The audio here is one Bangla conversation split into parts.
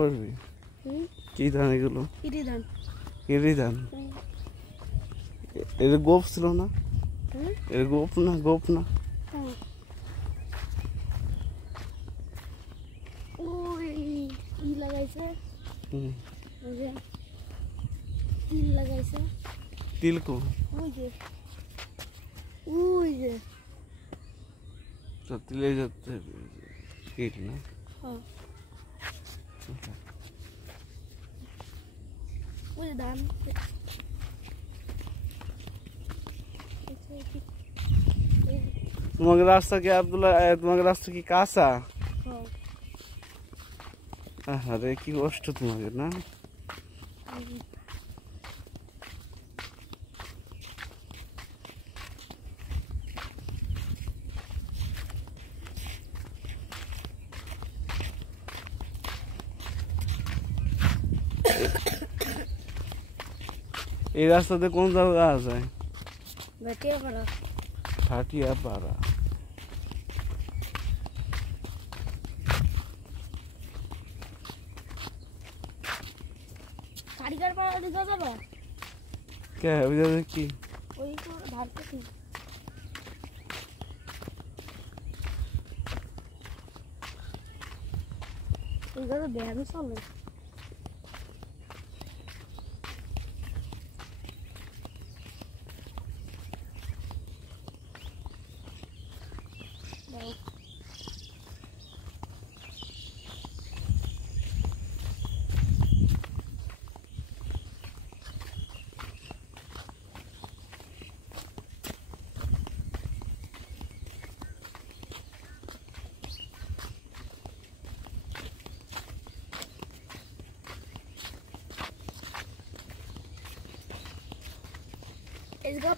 করবি কি ধান এগুলো? ইরি ধান। এর গোপ ছিল না? এর গোপ না? গোপ না? তিল কো তিলে যাচ্ছে তিল না? তোমাকে রাস্তা কি আব্দুল্লাহ, তোমাকে রাস্তা কি কাঁচা? আরে কি কষ্ট তোমাকে না? এই রাস্তাতে কোন জায়গা আছে? ভাটিয়াপাড়া। কে ওই জায়গা কি? ব্যায়াম চলে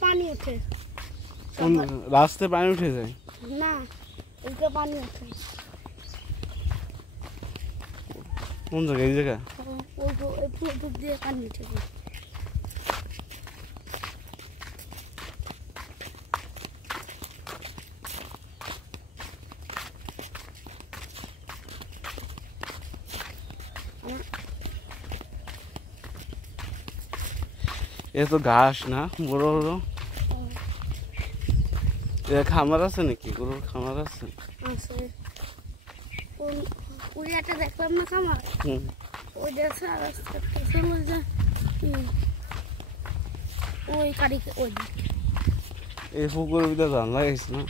पानी उठे रास्ते पानी उठे जाए ना इसका पानी उठे कौन जगह? ये जगह वो दिए पानी उठे ये तो घास ना बड़ो बड़ो ये खामार আছে নাকি? গরুর খামার আছে? আছে ওই একটা দেখলাম না খামার, ওই দেখছে আর চলে যা ওই কারি ওই এই পুকুরের ভিতরে ধান লাগাইছে না?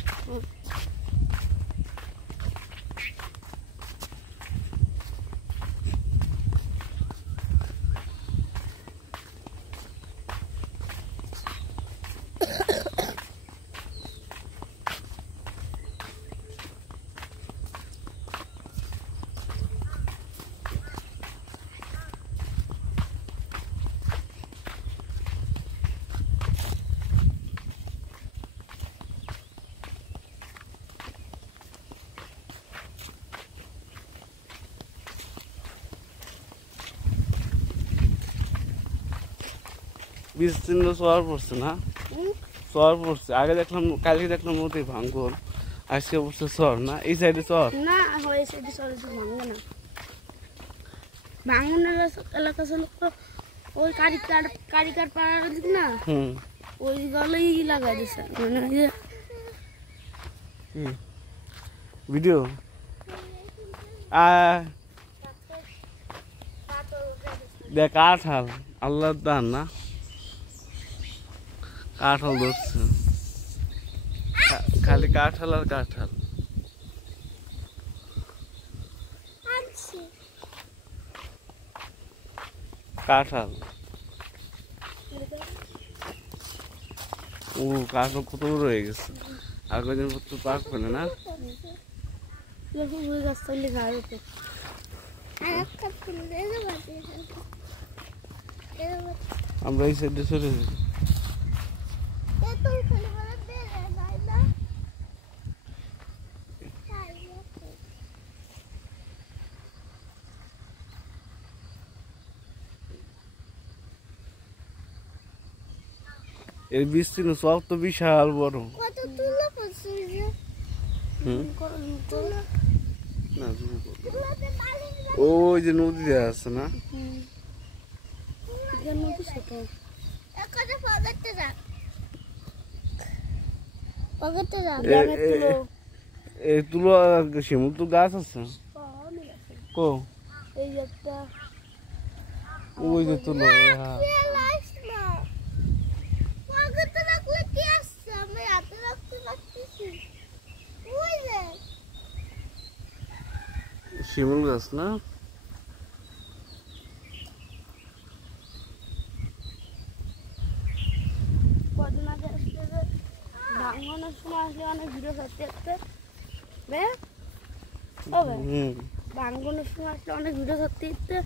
বিস্তীর্ণ শহর পড়ছে না? শহর পড়ছে। আগে দেখলাম, কালকে দেখলাম নদী ভাঙ্গর, আজকে পড়ছে শহর না? এই সাইডে শহর না, ওই সাইডে শহর ভাঙ্গা না। ভাঙ্গনের এলাকা ছিল ওই কারিকার পাড়ার দিক না, ওই গলেই লাগাই দিছে। মানে ভিডিও দেখ কাঁঠাল আল্লাহর দান না? কাঁঠাল ধরছে, খালি কাঁঠাল আর কাঁঠাল। কাঁঠাল ও কাঁঠাল কত বড় হয়ে গেছে, আর কদিন পর তো পাকবে না? আমরা এই সাইডে চলে যাই। এর বিস্তীর্ণ সব তো বিশাল বড়। না ওই যে নদী দেওয়া আছে না? নদী ছোট এই তুলো শিমুল তো গাছ আছে কো এই একটা ওই যে তুলো হ্যাঁ শিমুল গাছ না কদিন আগে আসছে যে ভাঙনের সময় আসলে অনেক ভিডিও করতে আসতে ভাঙনের সময় আসলে অনেক ভিডিও করতে আসতে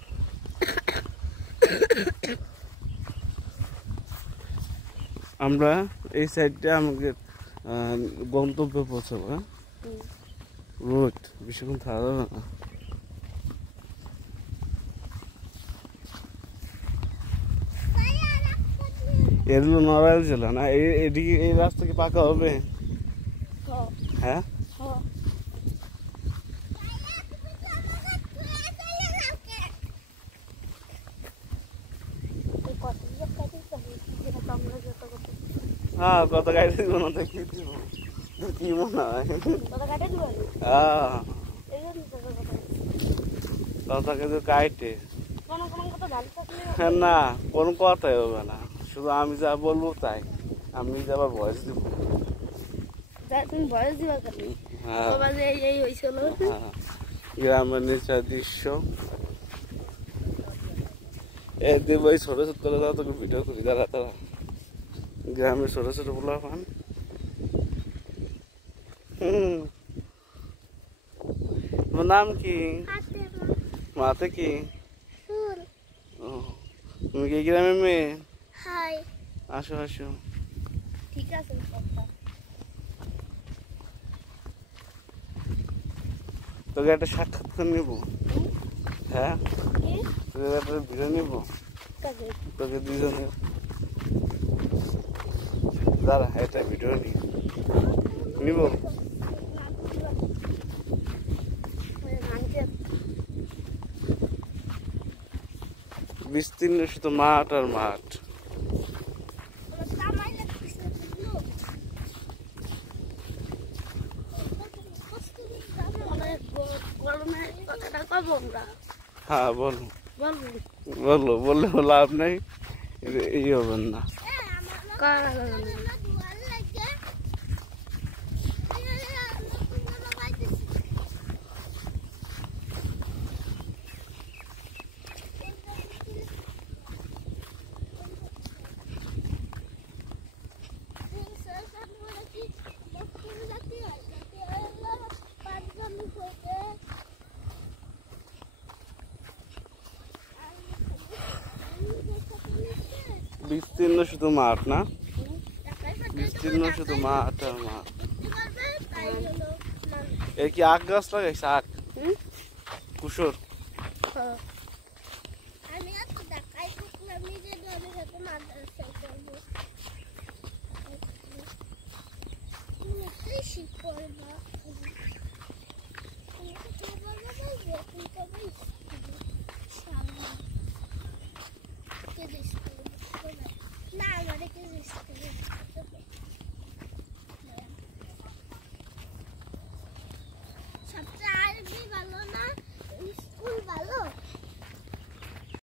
আমরা এই সাইডটা আমাদের গন্তব্যে পৌঁছাবো হ্যাঁ রোড বেশিক্ষণ থাকা যাবে না এর হলো নড়াইল জেলা না এদিকে এই রাস্তা কি পাকা হবে হ্যাঁ হ্যাঁ কত গাড়ি দিব না তো কি দিব কি মনে হয় কত কিছু কাইটে না কোনো কথাই হবে না শুধু আমি যা বলবো তাই আমি আবার ভয়েস দিব তুমি ভয়েস দিবা কেন এই হয়েছিল গ্রামের নিচের দৃশ্য এই দেব এই ছোট ছোট করে দাও তোকে ভিডিও করি দাঁড়া দাঁড়া গ্রামের ছোট ছোট পোলা পান তোমার নাম কি মাতে কি তুমি কি গ্রামের মেয়ে আসো আসো ঠিক আছে তোকে একটা সাক্ষাৎকার নিব হ্যাঁ তোকে একটা ভিডিও নিব তোকে দুজনে দাঁড়া একটা ভিডিও নিব বিস্তীর্ণ শুধু মাঠ আর মাঠ হ্যাঁ বলো বলো বললে লাভ নেই এই হবেন না বিস্তীর্ণ শুধু মাঠ না বিস্তীর্ণ শুধু মাঠ আর মাঠ এ কি আখ গাছ লাগাইছে আখ কুসুর